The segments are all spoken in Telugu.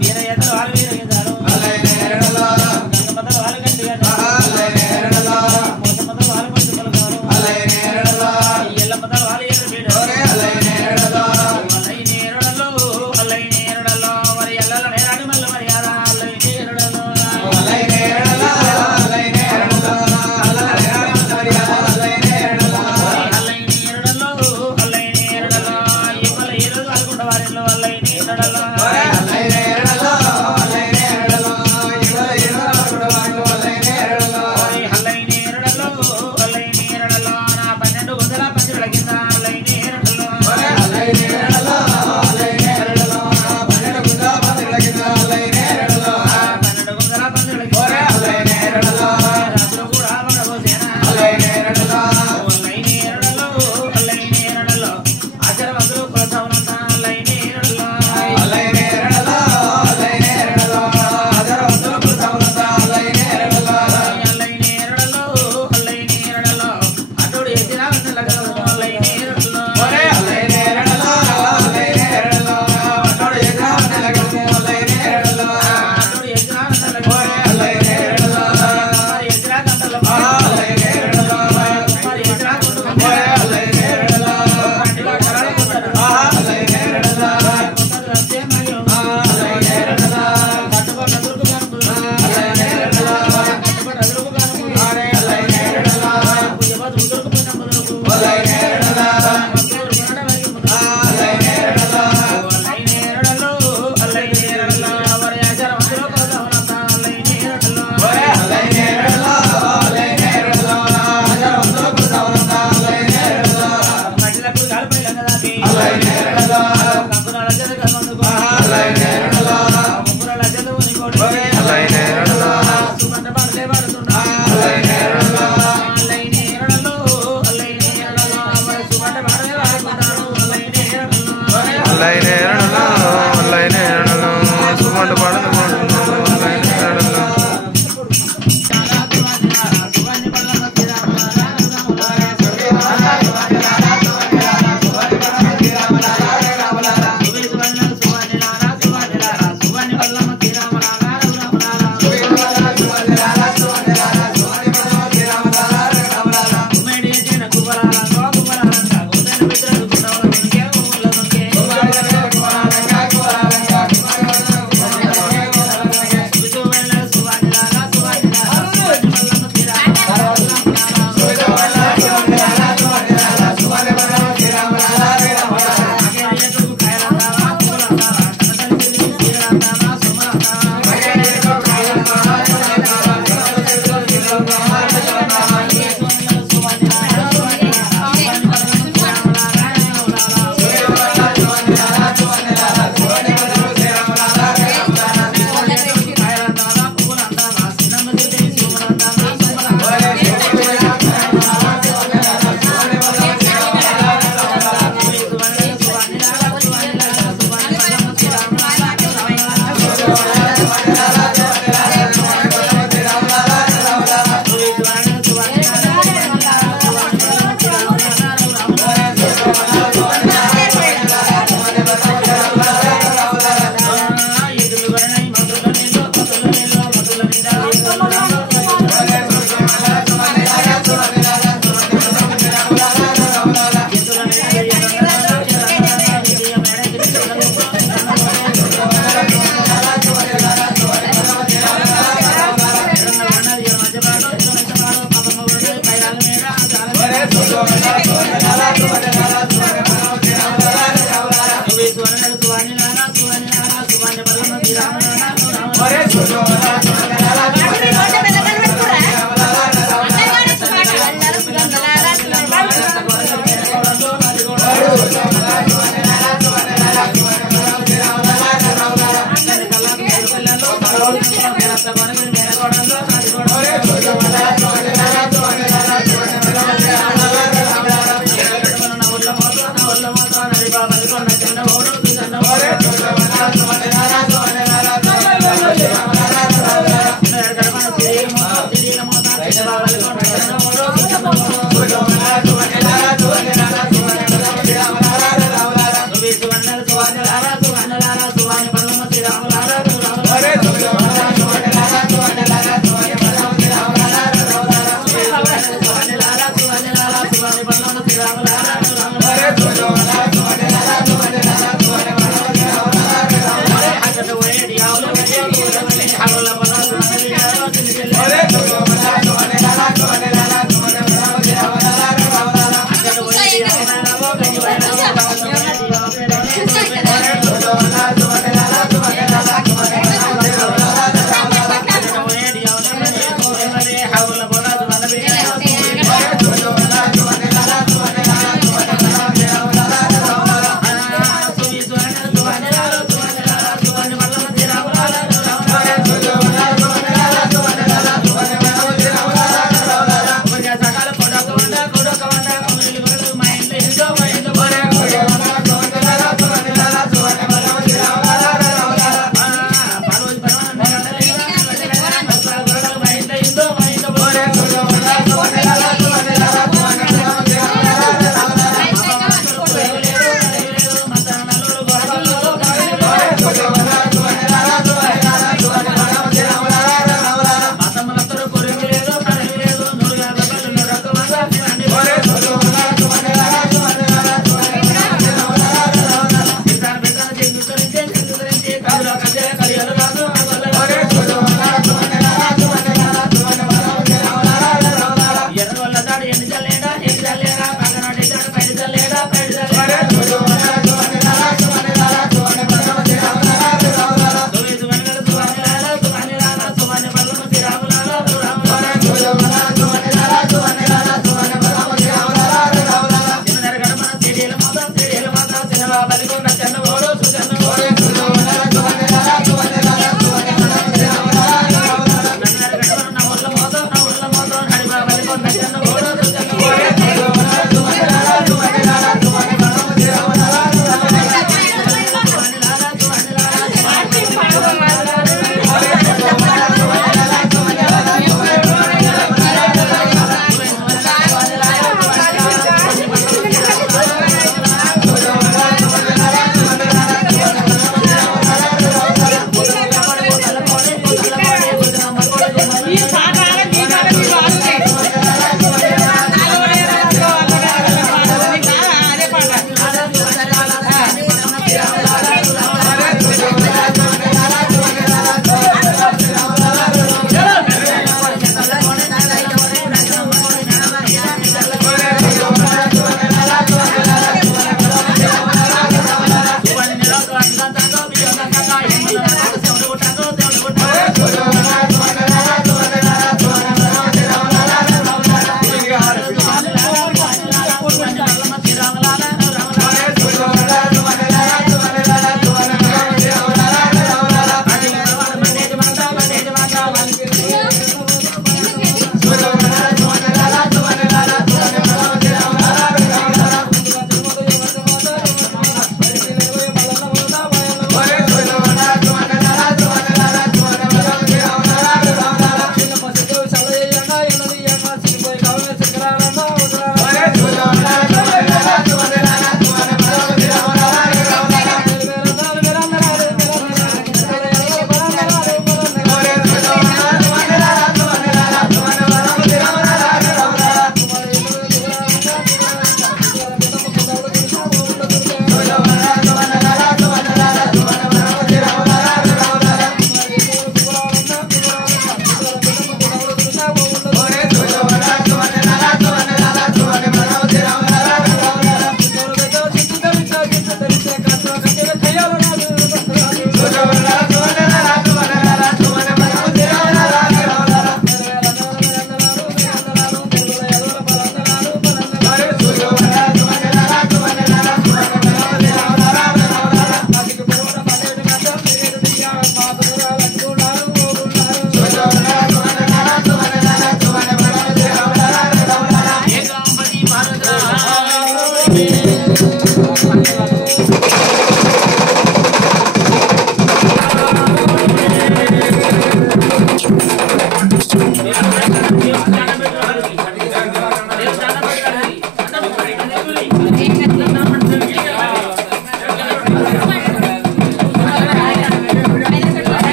వీర ఎదరు వాళ్ళు వీర ఎదరు Hare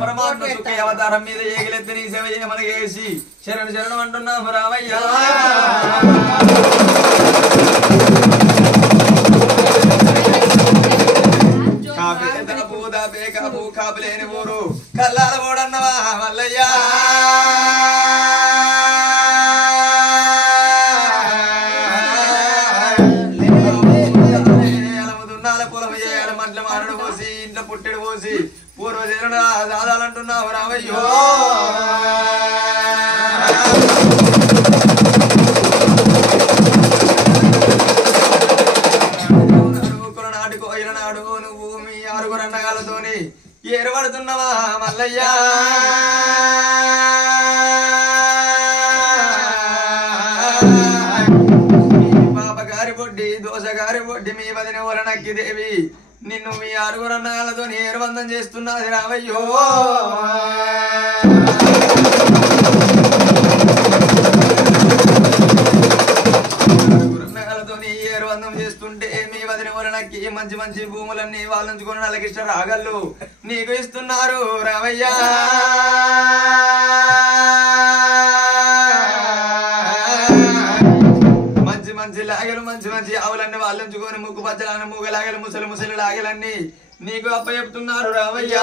పరమాత్మ సుఖ అవతారం మీద ఏగిలెత్తి నీ సేవ చేయమని చేసి శరణు శరణం అంటున్నాము రామయ్య. కాపులేని ఊరు కల్లాల పోడన్నవా మల్లయ్యా. దున్నాల పొలం చేయాలి మంటల మారడు పోసి ఇంట్లో పుట్టెడు పోసి పూర్వ చేరణ దాదాలంటున్నావు రామయ్యో. నాటికో ఇలనాడు నువ్వు మీ ఆరుగురు అన్నగాలతోని ఏర్పడుతున్నవా మల్లయ్యా. పాపగారి బొడ్డి దోసగారి బొడ్డి మీ వదిన వరనక్కి దేవి నిన్ను మీ ఆరుగురు అన్నగాలతో ఏర్బంధం చేస్తున్నది రామయ్యో. ఏర్బంధం చేస్తుంటే మీ వదిన వలనకి మంచి మంచి భూములన్నీ వాళ్ళ నుంచుకొని నలకిష్ట రాగళ్ళు నీకు ఇస్తున్నారు రామయ్య. మంచి మంచి లాగలు మంచి మంచి ఆవులన్నీ వాళ్ళు ఉంచుకొని ముగ్గు పచ్చలాన్ని మూగ లాగలు ముసలి ముసలి లాగలన్నీ నీకు అప్ప చెప్తున్నారు రామయ్య.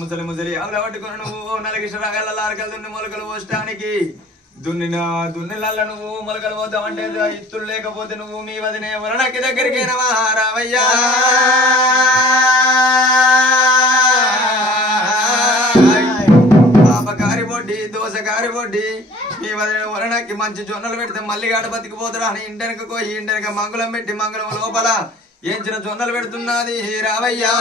ముసలి ముసలి ఆవుల పట్టుకొని నువ్వు నలకిష్ట రాగల లారకలు దున్ని మొలకలు పోసడానికి దున్నిలల్ల నువ్వు మొలకలు పోతావంటే ఇత్తులు లేకపోతే నువ్వు మీ వదినే వలనకి దగ్గరికేనవా రామయ్యా. పాపకారి బొడ్డి దోసకారి బొడ్డి మీ వదిన వలనకి మంచి జొన్నలు పెడితే మల్లిగాడ బతికిపోతారా అని ఇంటెనక పోయి ఇంటెనక మంగుళం పెట్టి మంగళం లోపల ఏంచిన జొన్నలు పెడుతున్నది రామయ్యా.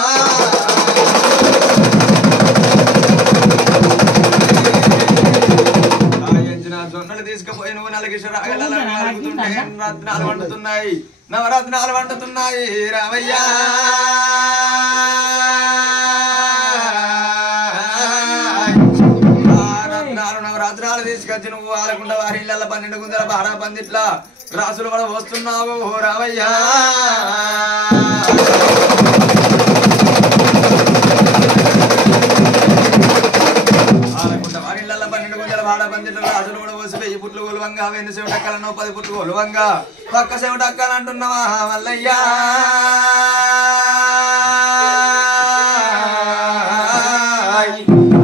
జొన్నలు తీసుకుపోయి నువ్వు నలకిష్ట రాగలుగుతుంటే రత్నాలు వండుతున్నాయి నవరత్నాలు వండుతున్నాయి రామయ్యా. రత్నాలు నవరత్నాలు తీసుకొచ్చి నువ్వు ఆలకుండా వారి ఇళ్ళ 12 గుంజల బారా పందిట్ల రాసులు కూడా వస్తున్నావు రామయ్యా. వారిళ్ళ 12 గుంజల బాడ పందిట్ల రాసులు కూడా పోసి 1000 పుట్లు కొలువంగా వెన్ను సెవటక్కలను 10 పుట్లు కొలువంగా పక్క సెవటక్కలు అంటున్నావా మల్లయ్యా.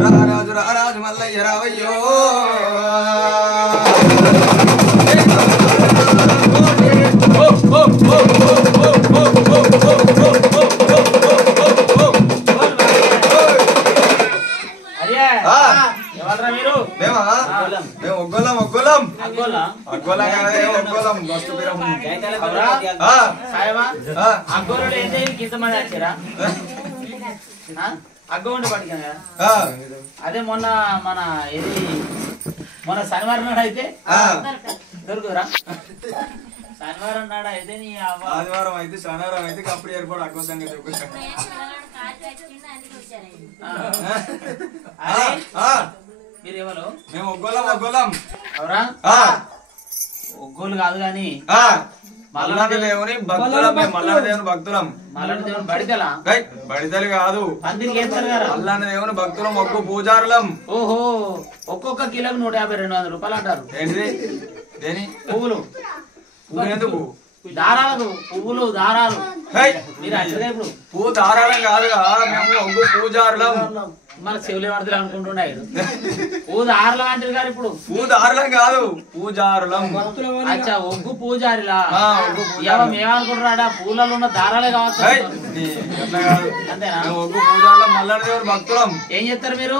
రారాజు రారాజు మల్లయ్య రావయ్యో. అదే మొన్న మన ఇది మొన్న శనివారం నాడు అయితే దొరుకురా. శనివారం నాడు అయితే నీ ఆదివారం అయితే శనివారం అయితే అప్పుడు ఏర్పాటు అగ్గో సంగతి మీరు ఎవరు? మేము ఒగ్గోలం అవరా ఒగ్గోలు కాదు గాని మల్లాడి దేవుని భక్తులం. మల్లాడి దేవుని భక్తులం. మల్లాడి దేవుని బడితలా బడితలు కాదు పందిరికి ఏస్తారు కదా. మల్లాడి దేవుని భక్తులం ఒక్క పూజారులం. ఓహో ఒక్కొక్క కిలోకి 150-200 రూపాయలు అంటారు. ఏంటిది దేని పువ్వులు ఎందుకు దారాలు పువ్వులు దారాలు మీరు అంటే ఇప్పుడు పువ్వు దారాలం కాదుగా మేము ఒగ్గు పూజారులం. మన చెవులే వార్తలు అనుకుంటున్నాయి పువ్వు దారులం అంటారు గారు. ఇప్పుడు పువ్వు దారులం కాదు పూజారులం. అచ్చా ఒగ్గు పూజారిలా ఏమనుకుంటున్నాడా పూలలో ఉన్న దారాలే కావచ్చు అంతేనా? ఒగ్గు పూజారులం మల్లాడి దేవుని భక్తులం. ఏం చేస్తారు మీరు?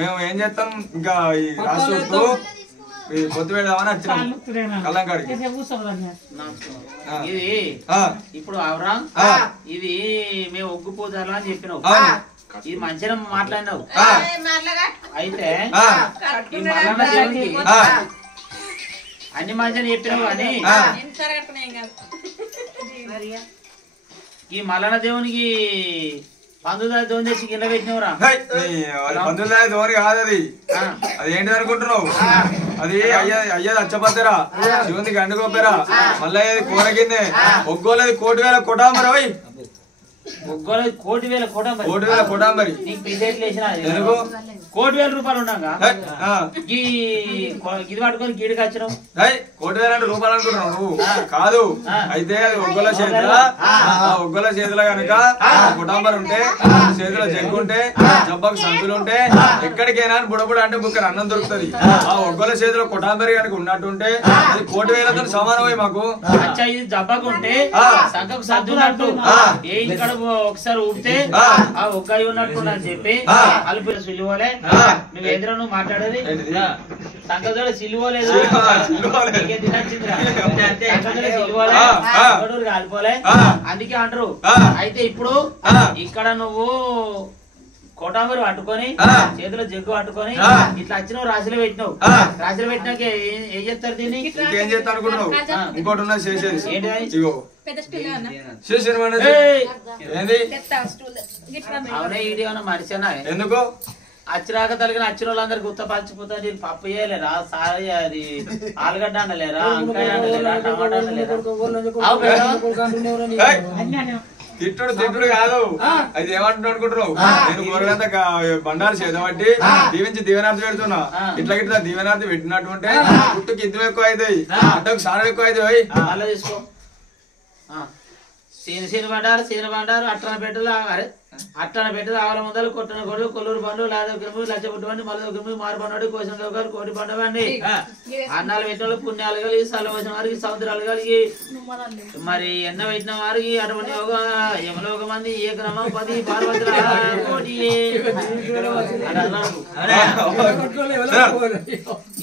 మేము ఏం చేస్తాం ఇంకా ఈ రాసు పొద్దు పెడదామని వచ్చినాం కల్లంకాడికి. ఇది ఇప్పుడు అవరా ఇది మేము ఒగ్గు పూజారులు అని చెప్పినావు. ఇది మంచిగా మాట్లాడినావు. అయితే ఈ మల్లన్న దేవునికి అన్ని మంచిగా చెప్పినావు కానీ ఈ మల్లన్న దేవునికి పందుల దేవుని తెచ్చి కింద పెట్టినవురా పందుల ధోని కాదు అది ఏంటిది అనుకుంటున్నావు అది అయ్యేది అచ్చపద్దరా శివునికి అండుకోపెరా మళ్ళీ కూర కిందే ఒగ్గోలేదు 1,00,000 కొటాంబరి కోటి వేల కొటాంబరి నీకు ప్రిసేట్లు వేసిన 1,00,000 రూపాయలు ఉన్నాగా ఇది పట్టుకొని గీడికి వచ్చినావు 1,00,000 రూపాయలు అనుకుంటున్నావు నువ్వు కాదు అయితే అది ఒగ్గల చేతిలో కనుక కొటాంబరి ఉంటే చేతిలో జగ్గు ఉంటే జబ్బకు సంతులు ఉంటే ఎక్కడికైనా బుడబుడ అంటే బుక్కర్ అన్నం దొరుకుతుంది ఆ ఒగ్గల చేతిలో కొటాంబరి కనుక ఉన్నట్టుంటే అది 1,00,000తో సమానమై మాకు ఇది జబ్బకు ఉంటే సంకకు సర్దున్నట్టు ఏ ఇక్కడ ఒకసారి ఊపితే ఆ ఒక్కడి ఉన్నట్టు అని చెప్పి అల్పి సిలువలే నువ్వు ఎదురు నువ్వు మాట్లాడేది సంకతో సిలువలేదు కాలిపోలే అందుకే అంటారు అయితే ఇప్పుడు ఇక్కడ నువ్వు కోటాంబరి పట్టుకొని చేతిలో జగ్గు పట్టుకొని ఇట్లా వచ్చినావు రాశిలో పెట్టినావు రాశిలో పెట్టినాక ఏం చేస్తారు దీన్ని ఏం చేస్తా అనుకుంటున్నావు ఇంకోటి ఉన్నది చేసేది అవునే ఇది ఏమన్నా మనిషినా ఎందుకు అచ్చిరాక తలిగిన అచ్చిన వాళ్ళందరికి గుత్తపరిచిపోతా నేను పప్పు చేయలేరా సారీ అది ఆలుగడ్డ అండలేరా వంకాయ అండలేరా టమాటా అండలేరా తిట్టుడు కాదు అది ఏమంటున్నావు అనుకుంటున్నావు నేను కూరలంతా బండారు చేదబట్టి దీవించి దీవెనార్థి పెడుతున్నా ఇట్లా దీవెనార్థి పెట్టినట్టుంటే పుట్టుకి ఇంత ఎక్కువ అవుతాయి అడ్డకు సారం ఎక్కువ అవుతాయి అలా తీసుకో సీన బండారు అట్టన పెట్టదు ఆవల ముందలు కొట్టిన కొడు కొల్లూరు బండు లాదొకరు లచ్చబుట్టు బండి మళ్ళీ మారు పండు కోసిన ఒకరు కోటి పండు బండి అన్నాలు పెట్టిన వాళ్ళు పుణ్యాలు కలిగి సల్ల వచ్చిన వారికి సముద్రాలు కలిగి మరి ఎన్న పెట్టిన వారికి అటువంటి యమలోక మంది ఏకనమ 10 పార్వతుల కోటి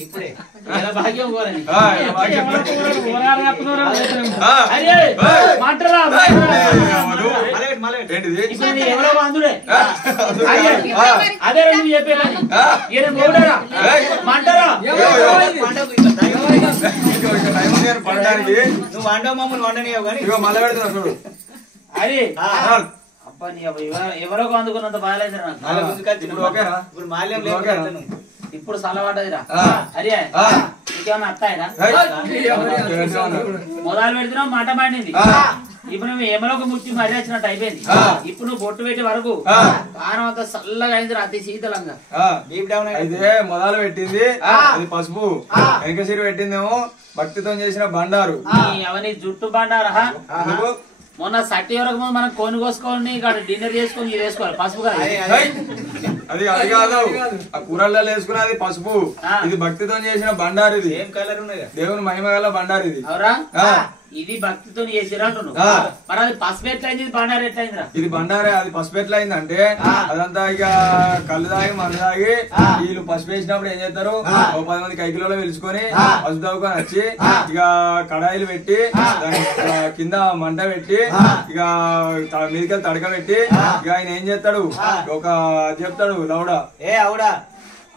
ఇప్పుడే భాగ్యం కోరని మాటరా ఎవరో అందుడే అదే నువ్వు చెప్పేది మంటారా నువ్వు వండవు మమ్మల్ని వండనియవు కానీ మళ్ళీ పెడుతున్నా చూడు అరే అబ్బా నీ ఎవరో అందుకున్నంత బాగాలేదు నాకు ఇప్పుడు మాల్యం లేదు ఇప్పుడు సలవాటదిరా అరే ఇంకేమన్నా అత్తాయిరా మొదలు పెడుతున్నావు మాట మాడింది ఇప్పుడు నువ్వు ఏమలోక ముట్టి మరీ వచ్చినట్టు అయిపోయింది ఇప్పుడు నువ్వు బొట్టు పెట్టే వరకు కారం అంతా చల్లగా అయింది అతి శీతలంగా అయితే మొదలు పెట్టింది అది పసుపు వెనక సిరి పెట్టిందేమో భక్తితో చేసిన బండారు అవన్నీ జుట్టు బండారా మొన్న సట్టి వరకు ముందు మనం కోని కోసుకొని ఇక్కడ డిన్నర్ చేసుకొని ఇది వేసుకోవాలి పసుపు కదా అది కాదు ఆ కూరల్లో వేసుకున్నది పసుపు ఇది భక్తితో చేసిన బండారు ఇది ఏం కలర్ ఉన్నాయి దేవుని మహిమ గల బండారు ఇది అవురా ఇది భక్తితో చేసిరా మరి అది పసుపు ఎట్లయింది బండారు ఎట్లయిందిరా ఇది బండారే అది పసుపు ఎట్లయిందంటే అదంతా ఇక కళ్ళు తాగి మందు తాగి వీళ్ళు పసుపు వేసినప్పుడు ఏం చేస్తారు 10 మంది కైకిలో పిలుచుకొని పసుపు తవ్వుకొని వచ్చి ఇక కడాయిలు పెట్టి దాని కింద మంట పెట్టి ఇక మీదికెళ్ళి తడక పెట్టి ఇక ఆయన ఏం చేస్తాడు ఒక చెప్తాడు లౌడ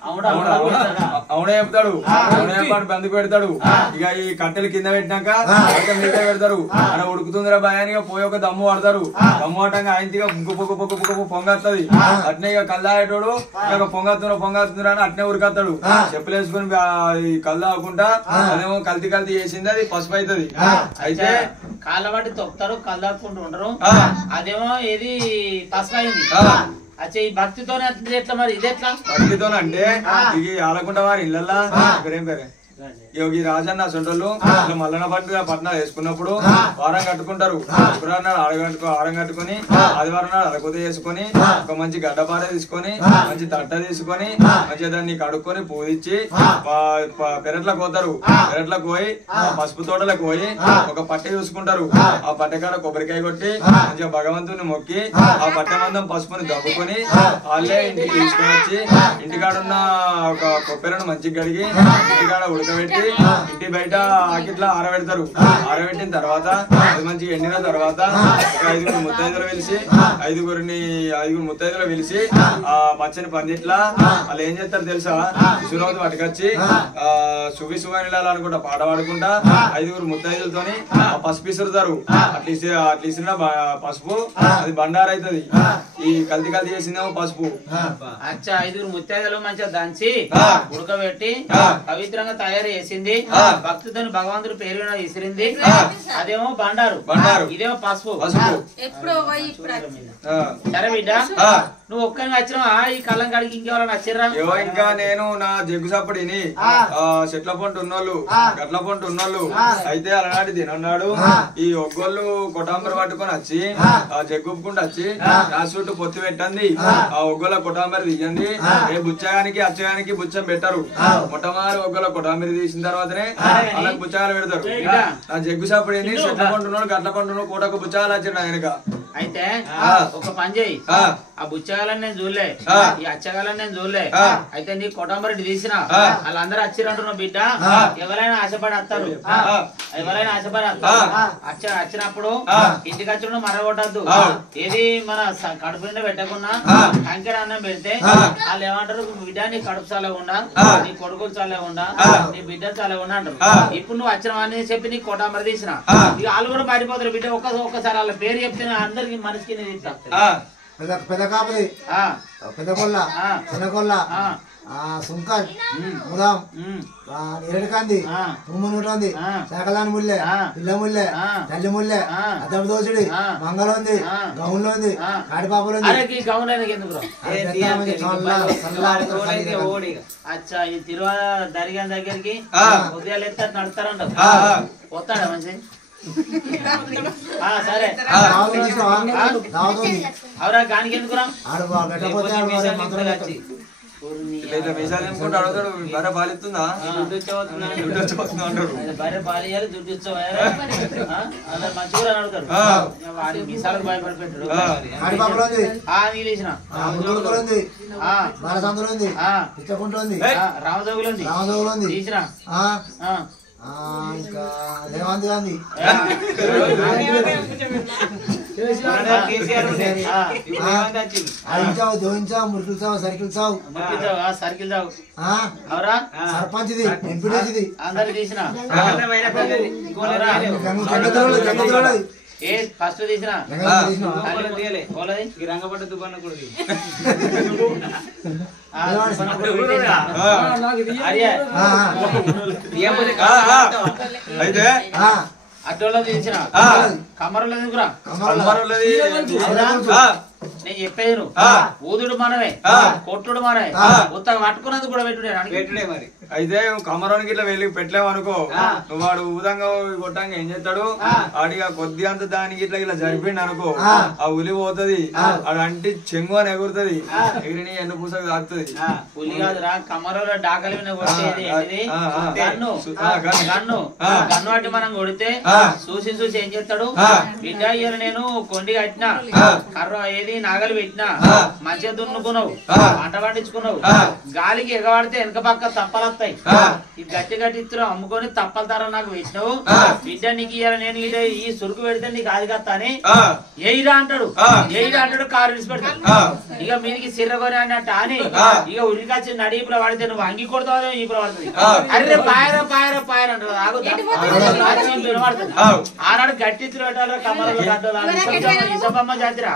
అవునే చెప్తాడు అవునే చెప్పాడు బందుకు పెడతాడు ఇక ఈ కట్టెలు కింద పెట్టినాక మీద పెడతారు అలా ఉడుకుతుందిరా భయానిగా పోయి ఒక దమ్ము పడతారు దమ్ము పట్టంగా ఆయనగా బుక్కు పొంగత్తది అట్నే ఇక కళ్ళాడేటోడు ఇక పొంగత్తురా అని అట్నే ఉరికత్తాడు చెప్పులు వేసుకుని కళ్ళు తాగకుండా అదేమో కల్తీ చేసింది అది పసుపు అవుతుంది అయితే కాళ్ళ బట్టి తొక్కుతారు కళ్ళు తాక్కుంటూ ఉండరు అదేమో ఇది పసుపు అయింది అచ్చా ఈ భక్తితోనే ఎట్లా మరి ఇది ఎట్లా భక్తితోనంటే ఇది ఆలకుంట వారి ఇళ్ళల్లా పేరేం పేరే యోగి రాజన్న సొంటలు మల్లన పట్నాలు వేసుకున్నప్పుడు వారం కట్టుకుంటారు శుక్రవారం నాడు ఆరం కట్టుకుని ఆదివారం నాడు అరకొత చేసుకుని ఒక మంచి గడ్డపార తీసుకొని మంచి తట్ట తీసుకొని మంచిగా దాన్ని కడుక్కొని పూజించి పెరట్లకు పోతారు పెరట్లకు పోయి పసుపు తోటలకు పోయి ఒక పట్టె చూసుకుంటారు ఆ పట్టెకాడ కొబ్బరికాయ కొట్టి మంచిగా భగవంతుని మొక్కి ఆ పట్టె మందం పసుపుని దబ్బుకొని వాళ్ళే ఇంటికి తీసుకొని వచ్చి ఇంటికాడున్న ఒక కొబ్బరిని మంచిగా కడిగి ఇంటికాడ ఉడకబెట్టి ఇంటి బయట ఆకిట్లా ఆరబెడతారు. ఆరబెట్టిన తర్వాత అది మంచిగా ఎండిన తర్వాత ఒక 5 ముత్తైదులు పిలిచి 5 ముత్తైదులు పిలిచి ఆ పచ్చని పందిట్లా వాళ్ళు ఏం చేస్తారు తెలుసా? సురవతి పట్టుకొచ్చి సువిసుగా అనుకుంటా పాట పాడుకుంటా 5 ముత్తైదులతోని పసుపు ఇసురుతారు. అట్లా ఇసిన పసుపు అది బండారు అవుతుంది. ఈ కల్తీ చేసిందేమో పసుపు. అచ్చా 5 ముత్తైదులు మంచిగా దంచి ఉడకబెట్టి పవిత్రంగా తయారు చేసింది. భక్తుని భగవంతుడు పేరు విసిరింది. అదేమో బండారు, ఇదేమో పసుపు. సరే బిడ్డ, నువ్వు ఒక్కరిని వచ్చినావా? ఈ కళ్ళం కాడికి ఇంకెవరైనా వచ్చిర్రా? ఇంకా నేను నా జగ్గు సప్పడిని చెట్ల పంట ఉన్నోళ్ళు గట్ల పంట ఉన్నోళ్ళు అయితే అలాంటి తినన్నాడు. ఈ ఒగ్గోళ్ళు కొటాంబరి పట్టుకొని వచ్చి ఆ జగ్గుపుకుంటూ వచ్చి నా చుట్టూ పొత్తి పెట్టండి. ఆ ఒగ్గోళ్ళ కొటాంబరి తీయండి. ఏ బుచ్చగానికి అచ్చగానికి బుచ్చం పెట్టరు. మొట్టమొదటి ఒగ్గోళ్ళ కొటాంబరి తీసిన తర్వాతనే వాళ్ళకి బుచ్చగాలు పెడతారు. నా జగ్గు సప్పడిని చెట్ల పంట ఉన్నోళ్ళు గట్ల పంట ఉన్న కూటకు బుచ్చగాలు వచ్చాడు ఆయనక. అయితే ఒక పని చేయి, ఆ బుచ్చగాలని నేను చూడలే, ఈ అచ్చగాలని నేను చూడలే. అయితే నీ కొట్టంబరెడ్డి తీసిన వాళ్ళందరూ వచ్చిరంటున్నావు బిడ్డ. ఎవరైనా ఆశపడి వస్తారు, ఎవరైనా ఆశపడి వస్తారు. వచ్చినప్పుడు ఇంటికి వచ్చిన మరగొట్టద్దు. ఏది మన కడుపు నిండా పెట్టకుండా కంకెర అన్నం పెడితే వాళ్ళు ఏమంటారు? బిడ్డ నీ కడుపు చాలకుండా, నీ కొడుకులు చాలకుండా, నీ బిడ్డ చాలకుండా అంటారు. ఇప్పుడు నువ్వు వచ్చినవని చెప్పి నీ కొట్టంబరి తీసిన ఇక వాళ్ళు కూడా మారిపోతారు బిడ్డ. ఒక్కసారి వాళ్ళ పేరు చెప్తే అందరికి మనసుకి పెద్ద కాపది, పెద్ద కొల్ల, చిన్న కొల్ల, సుంకర్, ముదాం, ఎరడికాంది, తుమ్ము నూటంది, శాఖలాని ముల్లె, పిల్ల ముల్లె, తల్లి ముల్లె, అద్దపు దోసుడి, మంగళంది, గౌన్లోంది, కాడిపాపలుంది. అచ్చా ఈ తిరువాల దర్గా దగ్గరికి ఉదయాలు ఎత్తారు నడుస్తారంట. పోతాడా మంచి? సరే అవరా గానికి ఎందుకురా? భార్య బాలిస్తుందా? భార్య బాలియాలి, దుడ్డు ఇచ్చారు మంచిగా అడుగుతాడు. వాడి మీసాలకు భయపడిపెట్టాడు. రామజోగులుంది తీసిన ఇంకా రేవంత్ గాంధీ దోయించావు, మురుకులు చావు, సర్కిల్ చావు, సర్కిల్ చావు, సర్పంచ్ది, ఎంపీడీసీది అందరు తీసిన ఏ ఫస్ట్ తీసిన రంగపడ్డ దుకాణం కూడా అయితే అడ్డోళ్ళ తీసిన కమరలో ఎందుకురా? నేను చెప్పేది ఊదుడు మనమే, కొట్టుడు మనమే, ఉత్తగా పట్టుకున్నది కూడా పెట్టుడే మరి. అయితే కమరానికి ఇట్లా వెళ్ళి పెట్టలేము అనుకో, నువ్వు వాడు ఊదంగా కొట్టంగా ఏం చేస్తాడు? వాడిగా కొద్ది అంత దానికి ఇట్లా ఇలా జరిపిండి అనుకో, ఆ ఉలి పోతుంది, వాడు అంటే చెంగు అని ఎగురుతుంది, ఎగిరి ఎన్ను పూసకు తాకుతుంది. ఉలి కాదురా, కమరలో డాకల మీద కొట్టేది గన్ను. గన్ను గన్ను అట్టి మనం కొడితే చూసి చూసి ఏం చేస్తాడు? బిడ్డ ఇయ్యాలి నేను కొండి కట్టినా, కర్ర ఏది నాగలి పెట్టినా, మంచిగా దున్నుకున్నావు, పంట పండించుకున్నావు, గాలికి ఎగబడితే వెనక పక్క తప్పలు వస్తాయి. ఈ గట్టి గట్టి ఇత్తు అమ్ముకొని తప్పల తర నాకు వేసినావు. బిడ్డ నీకు ఇయ్యాలి నేను ఈ సురుకు పెడితే నీకు అది కత్తా అని ఎయిరా అంటాడు. ఎయిరా అంటాడు, కారు విడిచి పెడతాడు. ఇక మీదికి సిర్రకొని అన్నట్టు అని ఇక ఉరికొచ్చి నడీపులో పడితే నువ్వు అంగి కొడతావు, ఈపులో పడుతుంది. అరే పాయరా పాయరా పాయర అంటారు. వినబడుతుంది. ఆనాడు గట్టి ఇత్తులు పెట్టాలి కమలలో గడ్డలు. ఇసబమ్మ జాతిరా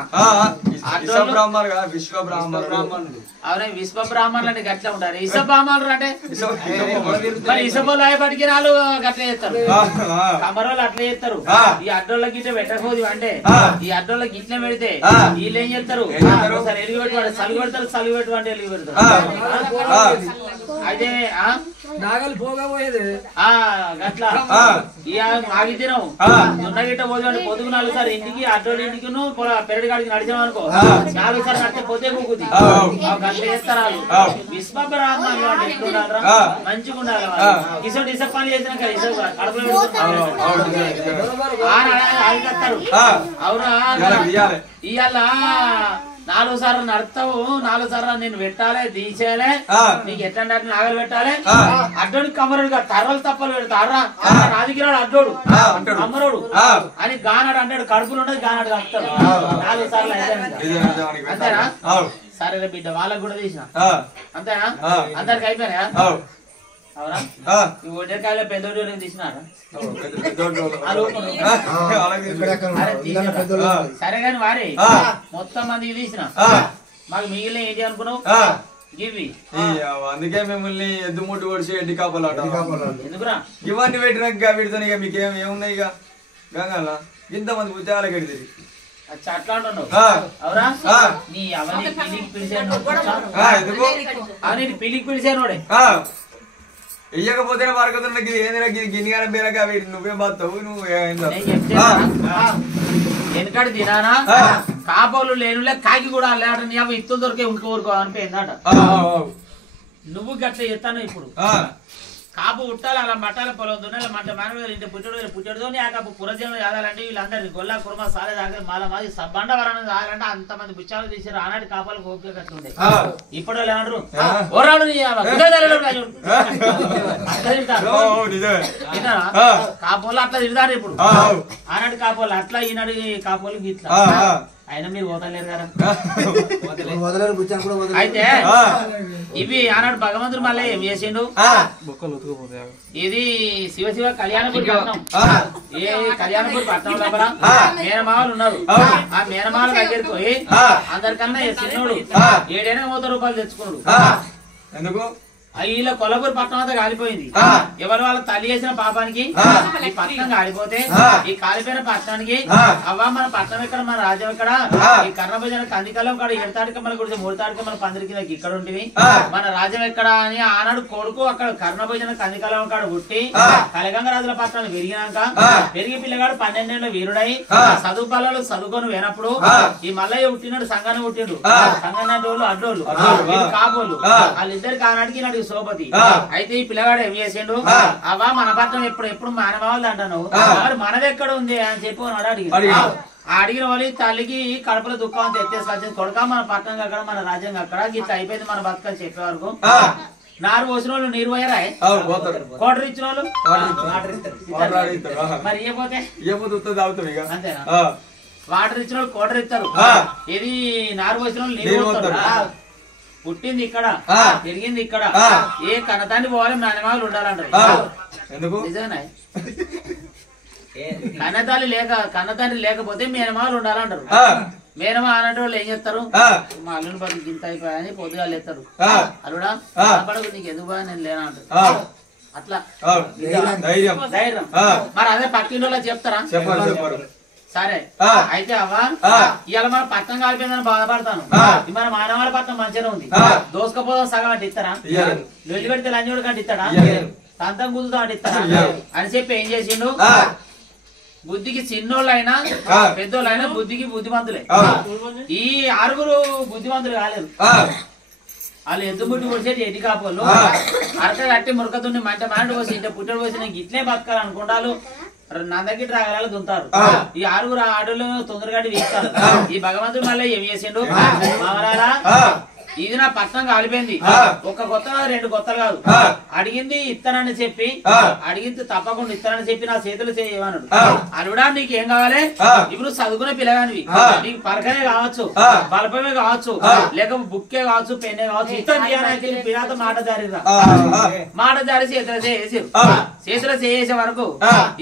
విశ్వబ్రాహ్మణుడు. అవునా? విశ్వ బ్రాహ్మణులు గట్లా ఉంటారు. ఇస బ్రాహ్మణులు అంటే మరి ఇసబోళ్ళు అయ్యపడికి వాళ్ళు గట్లా చేస్తారు, కమరోళ్ళు అట్లా చేస్తారు. ఈ అడ్డోళ్ళ గిట్ల పెట్టకపోదు అంటే ఈ అడ్డోళ్ళ గిట్ల పెడితే వీళ్ళు ఏం చేస్తారు? ఒకసారి ఎలుగు పెట్టుకోండి, సలుగు పెడతారు, సలుగు పెట్టుకుంటే ఎలుగు పెడతారు. అయితే గట్లా ఇక ఆగి తినం దున్న గిట్ట పోదు పొదుగు 4 సార్లు ఇంటికి అడ్డోళ్ళ ఇంటికి పెరడి కాడికి నడిచాం అనుకో, 4 సార్లు నడితే పోతే కూకుది గట్ల చేస్తారు వాళ్ళు. విశ్వ బ్రాహ్మణులు అంటే ఎట్లుండాలరా? మంచిగా ఉండాలి. ఇసోటి ఇస పని చేసినాక ఇస కడుపులో ఆగిస్తారు. అవునా? ఇవాళ 4 సార్లు నడుస్తావు 4 సార్లు నేను పెట్టాలి తీసేయాలి నీకు ఎట్లా నాగలు పెట్టాలి అడ్డోడికి కమ్మరుడు తర్రలు తప్పలు పెడతారా రాజకీయాడు అడ్డోడు కమ్మరుడు అని గానాడు అంటాడు కడుపులు ఉండదు గానాడు కలుపుతాడు 4 సార్లు అంతేనా సరే బిడ్డ వాళ్ళకి కూడా తీసిన అంతేనా అందరికి అయిపోయినా అవునా ఈ ఒడ్డకాయలో పెద్దోడు తీసినారా సరే కాని వారి మొత్తం మందికి తీసిన మాకు మిగిలిన ఏంటి అనుకున్నావు ఇవి అందుకే మిమ్మల్ని ఎద్దు ముట్టు కొడిచి ఎడ్డి కాపలు ఎందుకురా ఇవన్నీ పెట్టినాక వీటితో ఇక మీకు ఏమున్నాయి ఇక గంగల ఇంతమంది ఉద్యోగాలు కడితే అట్లా అంటున్నావు అవురా నీ అవన్నీ పిలికి పిలిచాను అవన్నీ పిలికి పిలిచానోడే ఇయ్యకపోతేనే వారకతున్నకి ఏందిరా గిన్నెగానే బేరగా వీటి నువ్వే బాస్తావు నువ్వు వెనకటి తినానా కాపోలు లేనులే కాకి కూడా అల్లాడ నీ అవి ఇత్తులు దొరికే ఊరుకో అనిపోయిందట నువ్వు గట్ల ఎత్తాను ఇప్పుడు కాపు ఉట్టాలి అలా మట్టాల పొలం దున్నాలి మంట మానవులు ఇంటి పుట్టడుతో ఆ కాపు పురజనులు ఆదాలంటే వీళ్ళందరినీ గొల్లా కుర్మ సాలే దాకా మాల మాది బండ వరాన్ని ఆగాలంటే అంతమంది బుచ్చాలు తీసారు ఆనాటి కాపాలకు ఓపిక కట్టుండే ఇప్పుడు ఏమంటారు ఓరాడు కాపోళ్ళు అట్లా తిడతారు ఇప్పుడు ఆనాటి కాపోళ్ళు అట్లా ఈనాడు కాపోళ్ళకి ఇట్లా అయినా మీరు పోతలేరు కదా అయితే ఇవి ఆనాడు భగవంతుడు మళ్ళీ ఏం చేసిండు ఇది శివ కళ్యాణపూర్ పట్నం ఏ కళ్యాణపూర్ పట్నం లోపల మేనమామలు ఉన్నారు ఆ మేనమామల దగ్గరికి పోయి అందరికన్నా చిన్నోడు 7,000 రూపాయలు తెచ్చుకున్నాడు ఎందుకు వీళ్ళ కొల్లపూర్ పట్టణం అంతా కాలిపోయింది ఎవరు వాళ్ళ తల్లి చేసిన పాపానికి ఈ పట్టణం కాలిపోతే ఈ కాలిపోయిన పట్టణానికి అవ్వ మన పట్టణం ఎక్కడ మన రాజ్యం ఎక్కడ ఈ కర్ణభజన కందికలం కాడ 7 తాడికమ్మల గురించి 3 తాడికమ్మల పందిరి కింద ఇక్కడ ఉంటుంది మన రాజ్యం ఎక్కడ అని ఆనాడు కొడుకు అక్కడ కర్ణభజన కందికలం కాడ పుట్టి కలిగంగ రాజుల పట్టణం పెరిగినాక పెరిగి పిల్లగాడు 12 ఏళ్ళ వీరుడై చదువు పిల్లలు చదువుకొని పోయినప్పుడు ఈ మల్లయ్య పుట్టినాడు సంఘాన్ని పుట్టిండు సంఘాన్ని వాళ్ళు అడ్డోళ్ళు కాపోళ్ళు వాళ్ళిద్దరికి ఆనాడికి నాడు సోపతి అయితే ఈ పిల్లగాడు ఏం చేసిండు అవా మన పట్టణం ఎప్పుడు మానవాళ్ళు అంటాను మరి మనది ఎక్కడ ఉంది అని చెప్పి అడిగిన వాళ్ళు తల్లికి కడుపులో దుఃఖం తెచ్చేసి వచ్చింది కొడుక మన పట్టణం అక్కడ మన రాజ్యం అక్కడ గిట్లా అయిపోయింది మన బతుకని చెప్పే వరకు నారు పోసిన వాళ్ళు నీరు పోయారా కోటర్ ఇచ్చిన వాళ్ళు మరి ఇవ్వపోతే అంతేనా వాటర్ ఇచ్చిన వాళ్ళు కోటర్ ఇస్తారు ఇది నారు పోసిన వాళ్ళు నీరు పోతారు పుట్టింది ఇక్కడ తిరిగింది ఇక్కడ ఏ కన్నతాన్ని పోవాలి నాన్నమాలు ఉండాలంటారు నిజంగా కన్నతాన్ని లేకపోతే మేనమాలు ఉండాలంటారు మేనమా అన్నట్టు వాళ్ళు ఏం చేస్తారు మా అల్లుని బతుకు గింత అయిపోయాయని పొద్దుగా లేస్తారు అల్లుడా పడకు నీకు ఎందుకు బాగా నేను లేనంటారు అట్లా ధైర్యం మరి అదే పక్కింటి చెప్తారా సరే అయితే అవ్వా ఇవాళ మన పట్టణం కాలిపోయిందని బాధపడతాను మన మానవాళ్ళ పట్టణం మంచిగా ఉంది దోసుకపోదాం సగం అంటే ఇస్తారా లొల్లి పెడితే లంజోడు కంటే ఇస్తాడా తంతం కుదుతా అంటే ఇస్తారా అని చెప్పి ఏం చేసిండు బుద్ధికి చిన్నోళ్ళైనా పెద్దోళ్ళైనా బుద్ధికి బుద్ధిమంతులే ఈ 6 బుద్ధిమంతులు కాలేదు వాళ్ళు ఎద్దుముట్టి కొడిచేది ఎడ్డి కాపోళ్ళు అరక కట్టి మురకతుండి మంట మానడు పోసి ఇంట పుట్టడు పోసి నేను ఇట్లే బతకాలనుకుంటారు నా దగ్గర రాగలాలు దుంతారు ఈ 6 ఆడోళ్ళు తొందరగా వీస్తారు ఈ భగవంతుడు మళ్ళీ ఏం చేసిండు మామరారా ఇది నా పట్టణం కాలిపోయింది ఒక కొత్త 2 కొత్తలు కాదు అడిగింది ఇస్తానని చెప్పి అడిగింది తప్పకుండా ఇస్తానని చెప్పి నా చేతులు చేయమన్నాడు అలుడా నీకు ఏం కావాలి ఇప్పుడు చదువుకునే పిల్లగానివి నీకు పరకనే కావచ్చు బలపమే కావచ్చు లేక బుక్కే కావచ్చు పెన్నే కావచ్చు ఇస్తాను పిల్లతో మాట జారీరా మాట జారి చేతులు చేసేసారు చేసే వరకు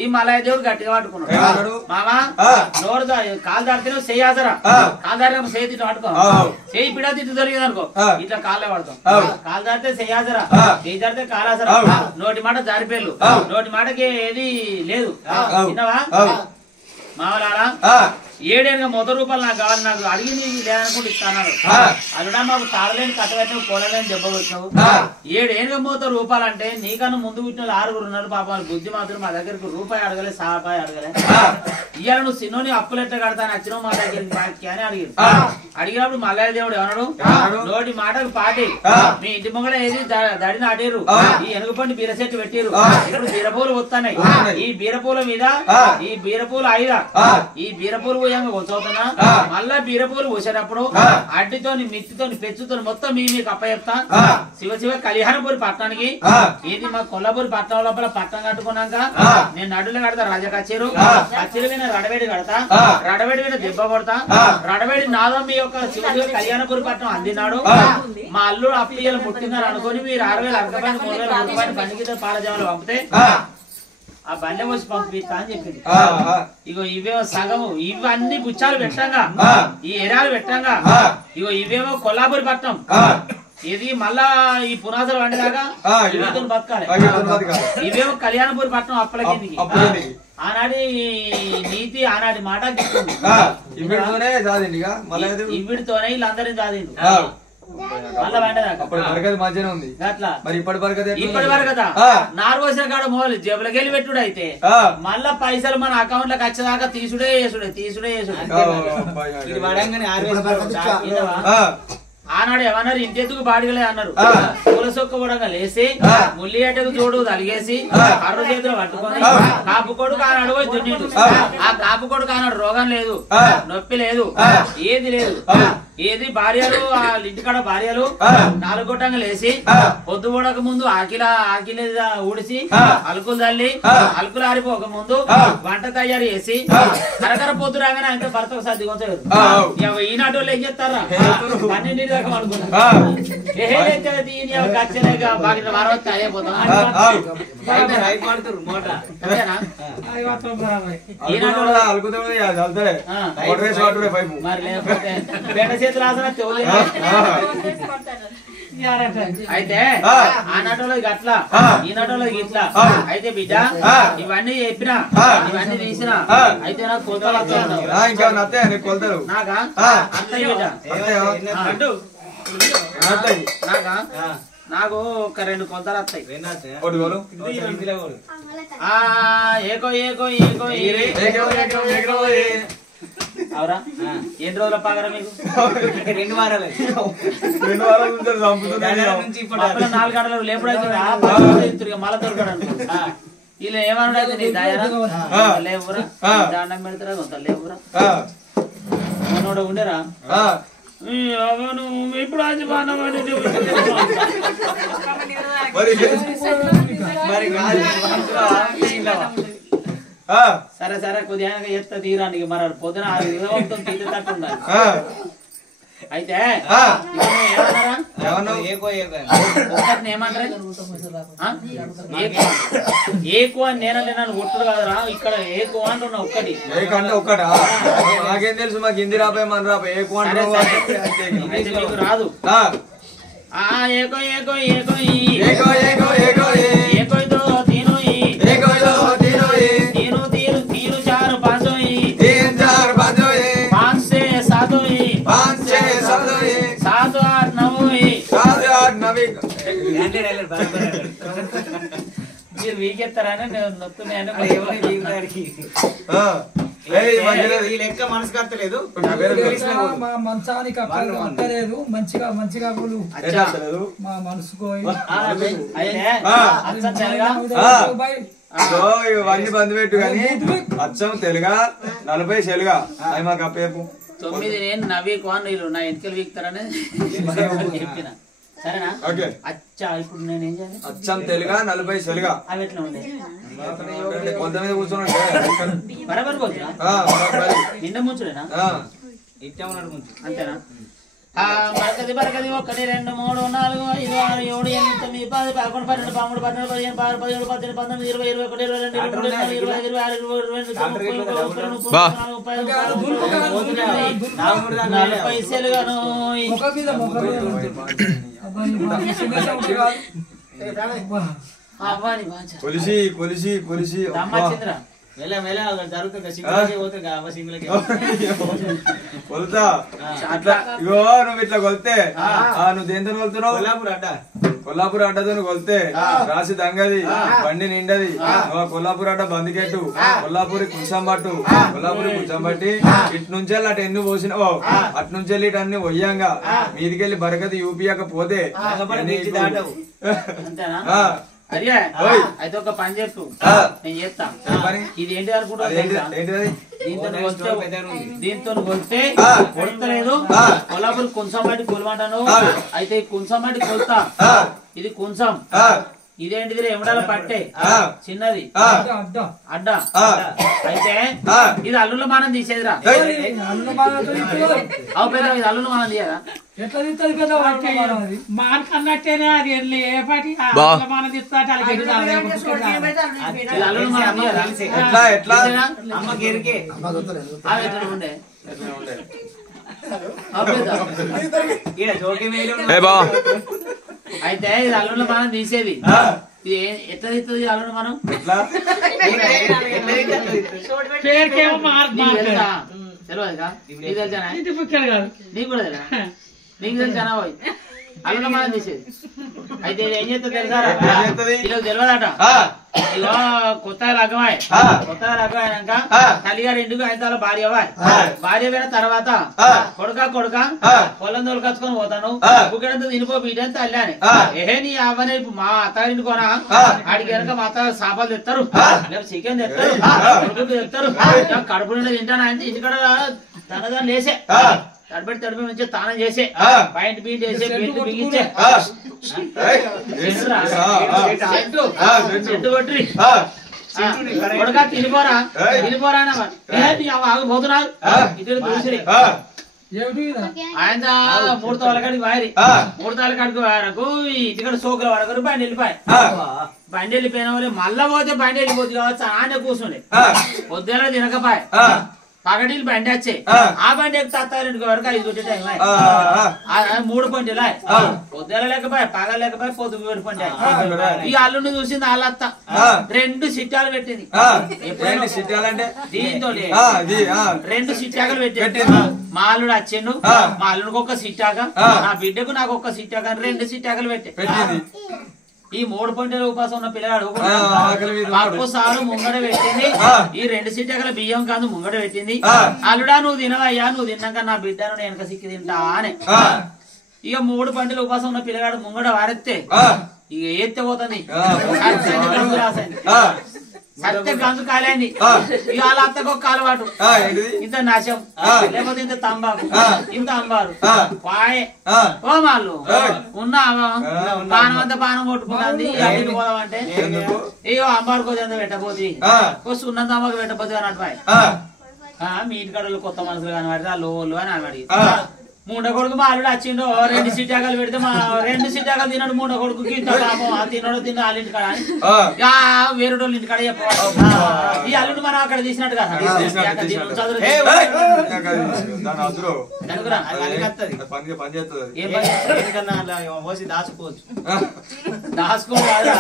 ఈ మలయ దేవుడు గట్టిగా పట్టుకున్నాడు మామా నోరు కాలు దాడితే చేయాసరా కాలు దాడిన చేతి పట్టుకో చేయి పిడా తిట్టు దొరికింది అనుకో ఇట్లా కాళ్ళే పడతాం కాలు దాడితే చేయాసరా చేయి దాడితే కాలాసరా నోటి మాట జారిపోయారు నోటి మాటకి ఏది లేదు విన్నావా మామలారా 7 మొదటి రూపాయలు నాకు కావాలి నాకు అడిగింది లేదనుకుంటే ఇస్తాను అదిడా మాకు తాడలేని కట్టబెట్టిన కోడలేని దెబ్బ వచ్చినావు 7 మొదటి రూపాయలు అంటే నీకన్నా ముందు పుట్టిన 6 ఉన్నారు పాప బుద్ధి మాత్రం మా దగ్గరకు రూపాయి అడగలే సాపాయి అడగలే ఇవాళ నువ్వు సిన్నోని అప్పులెట్ట కడతాను వచ్చినావు మా దగ్గరికి అని అడిగారు అడిగినప్పుడు మల్లయ్య దేవుడు ఏమన్నాడు నోటి మాటకు పాటి మీ ఇంటి మొగడ ఏది దడిని ఆడారు ఈ ఎనుగుపండి బీర చెట్టు పెట్టారు ఇప్పుడు బీరపూలు వస్తున్నాయి ఈ బీరపూల మీద ఈ బీరపూలు 5 ఈ బీరపూలు బియ్యంగా వచ్చవుతున్నా మళ్ళా బీరపూలు పోసేటప్పుడు అడ్డితోని మిత్తితోని పెచ్చుతోని మొత్తం మీకు అప్ప చెప్తా శివ కళ్యాణపూరి పట్టణానికి ఇది మా కొల్లాపూరి పట్టణం లోపల పట్టణం కట్టుకున్నాక నేను నడులు కడతా రాజా కచేరు కచేరు మీద రడవేడి కడతా రడవేడి మీద దెబ్బ కొడతా రడవేడి నాదం మీ యొక్క శివ కళ్యాణపూరి పట్టణం అందినాడు మా అల్లుడు అప్పియలు ముట్టిందని అనుకుని మీరు 6,000 అరకపైన 3,000 బండికి పాలజామలు పంపితే ఆ బండి వచ్చి పంపిస్తా అని చెప్పింది. ఇగో ఇవేమో సగము ఇవన్నీ గుచ్చాలు పెట్టంగా ఈ ఎరాలు పెట్టంగా ఇగో ఇవేమో కొల్లాపూరి పట్టణం ఇది మళ్ళా ఈ పునాదులు వండిలాగా బతకాలి. ఇవేమో కళ్యాణపూరి పట్టణం అప్పల కిందికి ఆనాడి నీతి ఆనాటి మాట ఇవిడితోనే వీళ్ళందరినీ చాదిండు మళ్ళా మంచిగా ఉంది. ఇప్పటి వరకు కదా నారు పోసిన కాడ మోలు జేబులకెళ్ళి పెట్టుడు అయితే మళ్ళా పైసలు మన అకౌంట్ లకు వచ్చేదాకా తీసుడే చేసుడే ఆనాడు ఏమన్నారు ఇంటెత్తుకు బాడిగలే అన్నారు పూలసొక్క కూడా లేసి ముల్లి అట్టకు జోడు తలిగేసి అర్ర చేతులు పట్టుకొని కాపు కొడుకు ఆనాడు పోయి దున్నిండు. ఆ కాపు కొడుకు ఆనాడు రోగం లేదు నొప్పి లేదు ఏది లేదు ఏది భార్యలు ఇంటికాడ భార్యలు 4 గొట్టంగా లేసి పొద్దు పోడక ముందు ఆకిలి ఊడిసి అలుకులు తల్లి అలుకులు ఆరిపోక ముందు వంట తయారు చేసి కరకర పొద్దు రాగానే ఆయన భర్తకు సర్ది కొంచలేదు. ఈనాటి వాళ్ళు ఏం చేస్తారా 12 దాకా అనుకున్నారు మరి లేకపోతే చేతులు ఆసన అయితే ఆనాటోలో అట్లా ఈనాటోలో ఇట్లా అయితే బిడ్డ ఇవన్నీ చెప్పినా ఇవన్నీ తీసినా అయితే నాకు కొలతలు నాకా అత్తయ్య బిడ్డ నాకా నాకు ఒక 2 కొలతలు వస్తాయి. ఏకో ఏకో ఏకో అవురా ఎన్ని రోజుల పాగరా మీకు 2 వారాలు 4 గంటలు లేపుడు మళ్ళా దొరకడు వీళ్ళు ఏమన్నా అయితే నీ దాయరా లేవురా దండం పెడతారా కొంత లేవురా మనోడ ఉండేరా ఇప్పుడు సరే సరే కొద్దిగా చెప్తా తీరానికి మరి పొద్దున తీరు తట్టు ఉండాలి. అయితే ఏమంటారు ఏకు అని నేనంటే నన్ను ఒట్టుడు కాదురా ఇక్కడ ఏకు అంటున్నా ఒక్కటి నాకేం తెలుసు మాకు హిందీ రాబాయి మన రాబాయి ఏకు అంటే మీకు రాదు. ఏకో ఏకో ఏకో ఏకో ఏకో ఏకో ఏకోతో తీను तीनों तीन तीनों चार पांचों पांच से सातों 7 8 9 మీరు వీకెత్తారని నేను నొత్తున్నాను లెక్క మనసు కట్టలేదు మా మంచానికి అక్కలేదు మంచిగా మంచిగా మా మనసుకో ఇవన్నీ బంద్ పెట్టు కానీ అచ్చం తెలుగా 40 చెలుగా అవి మాకు అప్పేపు 9 నేను నవ్వి కోనీలు నా ఎంటికలు వీక్తారని చెప్పిన సరేనా అచ్చా ఇప్పుడు నేను ఏం చేయాలి అచ్చం తెలుగా 40 చెలుగా అవి ఎట్లా ఉండే కొంత మీద కూర్చున్నాడు బరాబర్ పోతున్నా నిన్న ముంచుడేనా అంతేనా బరకది 1 2 3 4 5 6 7 8 9 10 11 12 13 14 15 16 17 18 19 20 కొలిసి కొలిసి కొలిసి కొలుతా అట్లా ఇగో నువ్వు ఇట్లా కొలితే నువ్వు దేంతో కొలుతున్నావు కొల్లాపూర్ అడ్డతో కొలితే రాసి దంగది బండి నిండది కొల్లాపూర్ అడ్డ బందికెట్టు కొల్లాపూరి కుంచం పట్టు కొల్లాపూరి కుంచం పట్టి ఇటు నుంచి అటు ఎన్ని పోసినావు అటు నుంచి వెళ్ళి ఇటు అన్ని వయ్యంగా మీదికెళ్ళి బరకతి యూపియక పోతే అయ్యా అయితే ఒక పని చెప్పు నేను చేస్తా ఇది ఏంటి అనుకుంటా దీంతో కొలితే కొడతలేదు కొల్లాపురి కుంసం బట్టి కొలమంటాను అయితే ఈ కుంసం బట్టి కొలుతా ఇది కుంసం ఇదేంటిది ఎమడాల పట్టే చిన్నది అడ్డ అయితే ఇది అల్లులో మనం తీసేదిరా అవు పెద్ద ఇది అల్లులో మనం తీయరా ఎట్లా తీస్తుంది పెద్ద మానకన్నట్టేనే అది వెళ్ళి ఏ పాటి మనం తీస్తాడు అల్లులో మనం తీయరా అమ్మకి ఎరికే ఉండే అయితే ఇది అల్లులో మనం తీసేది ఇది ఎట్లా తీస్తుంది అల్లులో మనం పేరుకేమో తెలియదుగా నీకు తెలుసానా నీకు కూడా తెలుసా నీకు తెలుసానా పోయి అల్లులో మనం తీసేది అయితే ఇది ఏం చేస్తా తెలుసారా ఇలా తెలియదట ఇగో కొత్తగా రకమాయ్ కొత్తగా రకమైనాక తల్లిగారు ఇంటికి ఆయన భార్య భార్య పోయిన తర్వాత కొడుక పొలం తోలుకొచ్చుకొని పోతాను బుగ్గడంతో తినిపో బీటని తల్లి అని ఏహే నీ అవ్వనే మా అత్తగారింటి కొనా ఆడికి వెనక మా అత్త చేపలు తెస్తారు లేకపోతే చికెన్ తెస్తారు కొడుకు తెస్తారు కడుపు నిండా తింటాను అంటే ఇంటికాడ తనదాన్ని లేసే తడిపి మంచిగా తానం చేసే పాయింట్ బీట్ చేసే బీట్ బిగించే చెట్టు కొట్టి కొడుక తినిపోరా ఆగిపోతున్నా ఇటు దూసిరి ఆయన 3 తాళ్ళ కాడికి వారి 3 తాళ్ళ కాడికి వారకు ఇక్కడ సోకులు వాడకరు బండి వెళ్ళిపోయి బండి వెళ్ళిపోయిన వాళ్ళు మళ్ళా పోతే బండి వెళ్ళిపోతుంది కావచ్చు ఆనే కూర్చుండే పొద్దున తినకపాయ పగడీలు బండి వచ్చాయి ఆ బండి ఎక్కువ అత్తారింటికి వరకు 5 కొట్టే టైం 3 పంటలు పొద్దున లేకపోయి పగ లేకపోయి పొద్దు పంట ఈ అల్లుని చూసింది వాళ్ళత్త 2 సిట్టాలు పెట్టింది దీంతో 2 సిట్టాకలు పెట్టింది మా అల్లుడు వచ్చిండు మా అల్లుడికి ఒక సిట్టాక నా బిడ్డకు నాకు ఒక సిట్టాక 2 సిట్టాకలు పెట్టింది ఈ 3 పంటల ఉపాసం ఉన్న పిల్లగాడు పప్పు సారు ముంగడ పెట్టింది ఈ 2 సిట్టకల బియ్యం కాదు ముంగడ పెట్టింది అల్లుడా నువ్వు తినవయ్యా నువ్వు తిన్నాక నా బిడ్డను వెనక సిక్కి తింటా అని ఇక 3 పంటల ఉపాసం ఉన్న పిల్లగాడు ముంగడ వారెత్తే ఇక ఎత్తే పోతుంది సత్య గంజు కాలేంది ఇక వాళ్ళ అత్తకు ఒక అలవాటు ఇంత నాశం లేకపోతే ఇంత తంబాకు ఇంత అంబారు పాయే ఓ మాళ్ళు ఉన్నావా పానం అంతా పానం కొట్టుకున్నది అడిగి పోదామంటే ఇగో అంబారు కొద్ది పెట్టబోతుంది సున్నంత అమ్మకు పెట్టబోతుంది అని అటుపాయి మీ ఇంటికాడలు కొత్త మనుషులు కనబడితే ఆ లోళ్ళు అని అడిగి మూడ కొడుకు మా అల్లుడు వచ్చిండో 2 సిట్టాకలు పెడితే మా 2 సిట్టాకలు తిన్నాడు మూడ కొడుకు తిన్నాడు తిన్న వాళ్ళ ఇంటికాడ వేరే వాళ్ళ ఇంటికాడ చెప్పవాలి ఈ అల్లుడు మనం అక్కడ తీసినట్టు కదా దాచుకోవాలి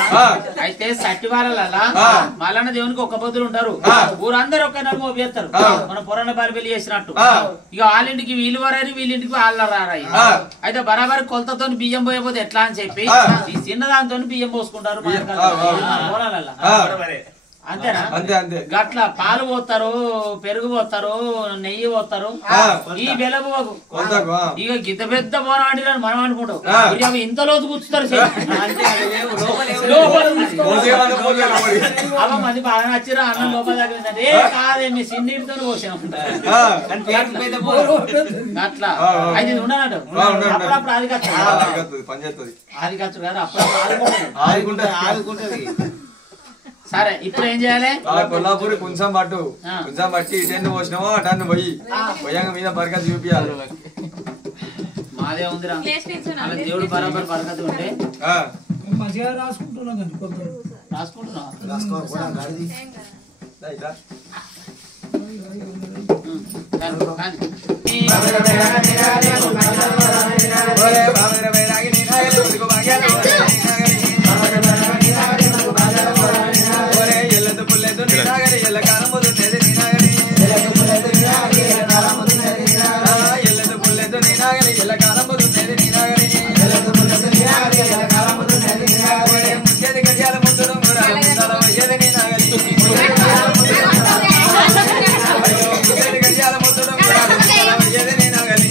అయితే సట్టి వాళ్ళ మల్లన్న దేవునికి ఒక్క పొద్దులు ఉంటారు ఊరందరూ ఒక్క నడుము వేస్తారు మన పురాణ బారిపల్లి చేసినట్టు ఇక వాళ్ళింటికి వీళ్ళు వరారు వీళ్ళింటికి వాళ్ళ రారాయి అయితే బరాబర్ కొలతతో బియ్యం పోయకపోతే ఎట్లా అని చెప్పి ఈ చిన్న దాంతో బియ్యం పోసుకుంటారు పొలాలల్లా అంతేనా గట్ల పాలు పోతారు పెరుగు పోతారు నెయ్యి పోతారు ఈ బెలబోకు ఇక గిద్ద పెద్ద పోనం అంటే మనం అనుకుంటాం అవి ఇంత లోతు కూర్చుతారు అవ మంది బాగా నచ్చిరా అన్నం లోపల తగ్గిందంటే ఏ కాదే మీ సిన్నిటితో పోసాం అట్లా అయితే ఉండనట్టు అప్పుడప్పుడు అది ఖర్చు అది ఖర్చు కాదు అప్పుడప్పుడు ఆదుకుంటది సరే ఇప్పుడు ఏం చేయాలి కొల్లాపూరి కొంచెం పట్టి ఇటెన్ను పోసినామో అటన్ను పోయాక మీద బరకత్ చూపియాలి మాదే ఉందిరా అలా దేవుడు బరాబర్ బరకత్ ఉంటే మంచిగా రాసుకుంటున్నాం ఎల్లదు పుల్లెదు నీరాగరి ఎల్లకాలం